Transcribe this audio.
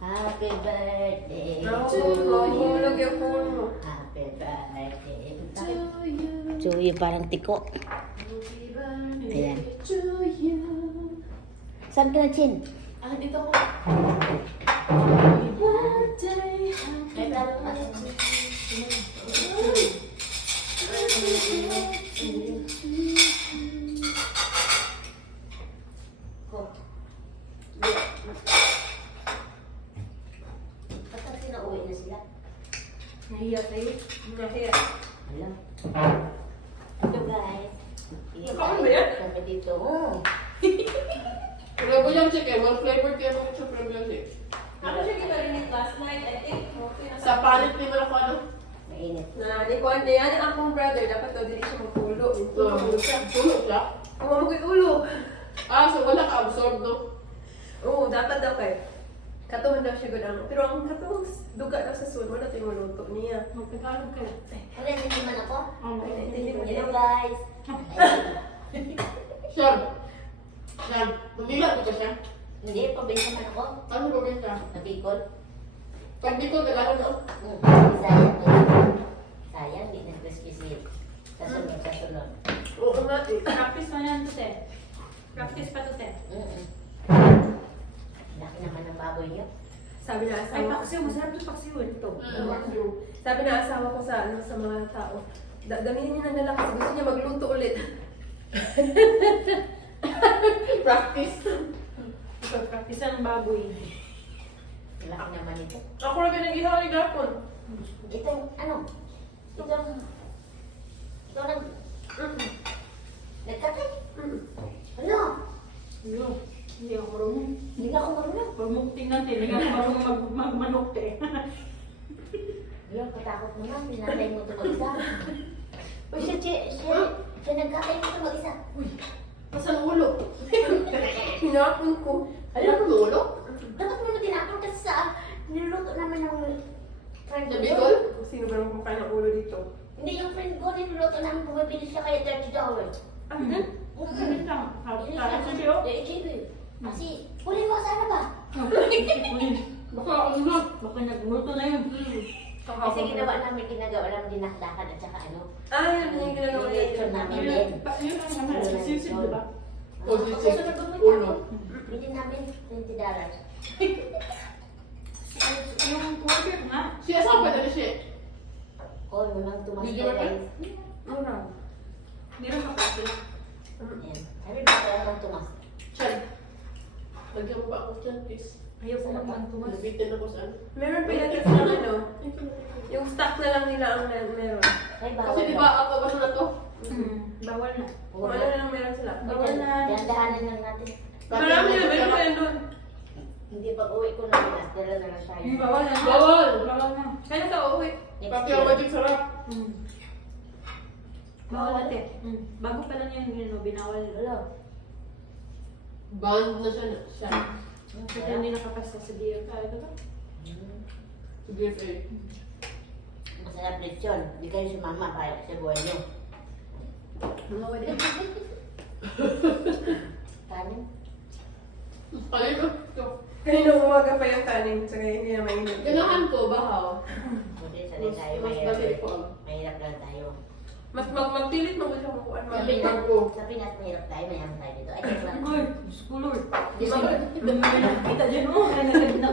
Happy birthday No, to you. mahulog yung phone mo. Happy birthday To you. to you. Parang tiko. Happy birthday Ayan. to you. Saan ka na, Chin? Ah, dito ko. Happy birthday. May plano ka na. Ko. Ba't kasi nauwi na sila? Nahiya tayo. Nahiya. Alam. Ito guys. Nakaon ba yan? Kami dito. Oo. Wala ko yung chicken. One flavor kaya mo sa premium music. Ako siya kinarinig last night, I think. Okay, Sa palit ni mo ako ano? Mainit. Na, ni Juan na yan ang akong brother. Dapat daw dili siya magpulo. Tulog siya. Tulog siya? Kung mo ko'y ulo. Ah, so wala ka absorb, no? Oo, dapat daw kay. Katuman daw siya gudang. Pero ang katuwang duga daw sa suno na ito yung luto niya. Magtagalog ka. Wala hindi man ako. Hello Hello. guys. Siyam. Siyam. Mamila ko ka siya. Hindi, pabenta man ako. Ano ba siya? Nabikol. Pag di ko Tagalog na. Sayang. Sayang, di nag-rescue si Kasunod. Oo nga eh. Practice mo yan to, te. Practice pa to, te. Laki naman ng baboy niyo. Sabi na Ay, asawa ko. paksiw. Masarap to paksiw. Ito. Sabi na asawa ko sa ano sa mga tao. Gamitin niya na lang kasi gusto niya magluto ulit. Practice. Ito, practice ang baboy. Laki naman ito. Ako na pinag-ihaw ni Gapon. Itong, ano? Itong nagkakay. Ano? Ano? Hindi ako marunong. Hindi nga ako marunong. Huwag mo tingnan, te. Hindi nga ako marunong magmanok, te. Yung katakot naman, pinatay mo ito mag-isa. Uy, siya nagkakay mo ito mag-isa. Nasaan ulo? Hinapon ko. Alam mo ulo? Dapat mo na tinapon kasi sa niluluto naman ng friend ko. Nabigol? Sino ba naman kumakain ng ulo dito? Hindi, yung friend ko niluluto namin, bumibili siya kaya $30. Ganun lang. Hindi Kaya siya. siya siya. Chibi. Kasi, huli mo sana ba? Baka ano na? Baka nagmulto na yun. Kasi ginagawa namin dinakdakan at saka ano. Ah, yun yung ginagawa niya. Lechon namin din. Yun ang naman. Sisig, di ba? O, sisig. Ulo. Bili namin $20. Yung order nga. Siya saan pa dali siya? Oh, yung lang tumas Video ko ba? guys. Ano? Meron ka kasi. Ayan. Sabi ba kaya lang tumas? Chan. Lagyan mo ba ako dyan, please? Ayaw ko magmantumas. Nabitin ako saan? Meron pa yata sa ano. Yung stock na lang nila ang meron. Ay, bawal Kasi di na. ba ako ba na to? Bawal na. Kung ano na lang meron sila. Bawal na. Dahan-dahanan lang natin. Marami na, meron pa yan doon. Hindi pag uwi ko na Pinas, dala na lang tayo. Bawal na. Bawal! Bawal na. Kaya ka uuwi. Next Pati year. ang magic sarap. Bawal ate. Bago pa lang yung binawal. Wala. Band na siya. Kasi hindi nakapasta sa DFA. Ito ba? Sa DFA. Masarap lechon. Hindi kayo si mama kaya sa buhay niyo. Mga wala. Kanin? Kaya ko. Ito. Kanina umaga pa yung kanin, saka hindi na mainit. Ganahan ko, bahaw. Buti sanay tayo. Mas dali ko. Mahirap lang tayo. Magpilit mo gusto mo kuan Sa mag Pinas, Bago. sa Pinas mahirap tayo. Mayaman tayo dito. Ay, kaya lang. Ay, scholar. Discover. Dami na nakita dyan. Oh, kaya nakita